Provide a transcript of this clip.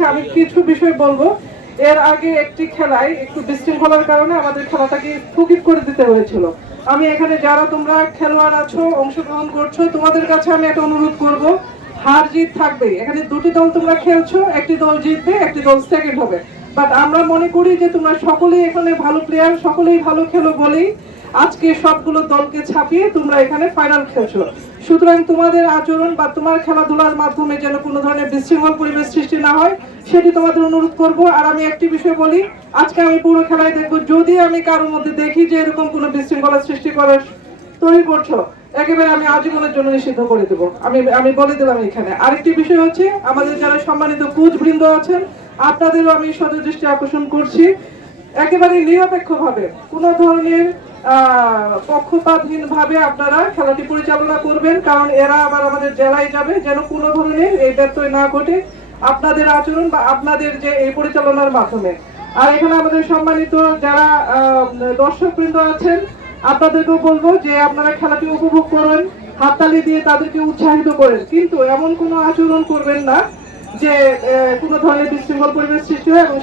হচ্ছে, আমি কিছু বিষয় বলব। এর আগে একটি খেলায়, একটু বিশৃঙ্খলার কারণে আমাদের খেলাটাকে স্থগিত করে দিতে হয়েছিল। আমি এখানে যারা তোমরা খেলোয়াড় আছো, অংশগ্রহণ করছ, তোমাদের কাছে আমি একটা অনুরোধ করব, হার জিত থাকবে এখানে দুটি দল তোমরা খেলছো, একটি দল জিতবে, একটি দল সেকেন্ড হবে। বাট আমরা মনে করি যে তোমরা সকলেই এখানে ভালো প্লেয়ার সকলেই ভালো খেলো বলেই আজকে সবগুলো দলকে ছাপিয়ে তোমরা এখানে ফাইনাল খেলছো। সুতরাং তোমাদের আচরণ বা তোমার খেলাধুলার মাধ্যমে যেন কোনো ধরনের বিশৃঙ্খল পরিবেশ সৃষ্টি না হয়, সেটি তোমাদের অনুরোধ করব। আর আমি একটি বিষয় বলি, আজকে আমি পুরো খেলায় দেখব, যদি আমি কারোর মধ্যে দেখি যে এরকম কোনো বিশৃঙ্খলা সৃষ্টি করার তৈরি করছ, একেবারে আমি আজীবনের জন্য নিষিদ্ধ করে দেবো। আমি আমি বলে দিলাম এখানে। আরেকটি বিষয় হচ্ছে, আমাদের যারা সম্মানিত কোচ বৃন্দ আছেন, আপনাদেরও আমি সদয় দৃষ্টি আকর্ষণ করছি। একেবারে নিরপেক্ষ ভাবে কোনো ধরনের পক্ষপাতহীন ভাবে আপনারা খেলাটি পরিচালনা করবেন, কারণ এরা আবার আমাদের জেলায় যাবে, যেন কোনো ধরনের এই ব্যত্যয় না ঘটে আপনাদের আচরণ বা আপনাদের যে এই পরিচালনার মাধ্যমে। আর এখানে আমাদের সম্মানিত যারা দর্শক বৃন্দ আছেন, আপনাদেরকেও বলব যে আপনারা খেলাটি উপভোগ করেন, হাততালি দিয়ে তাদেরকে উৎসাহিত করেন। কিন্তু এমন কোনো আচরণ করবেন না যে কোনো ধরনের বিশৃঙ্খল পরিবেশ সৃষ্টি হয় এবং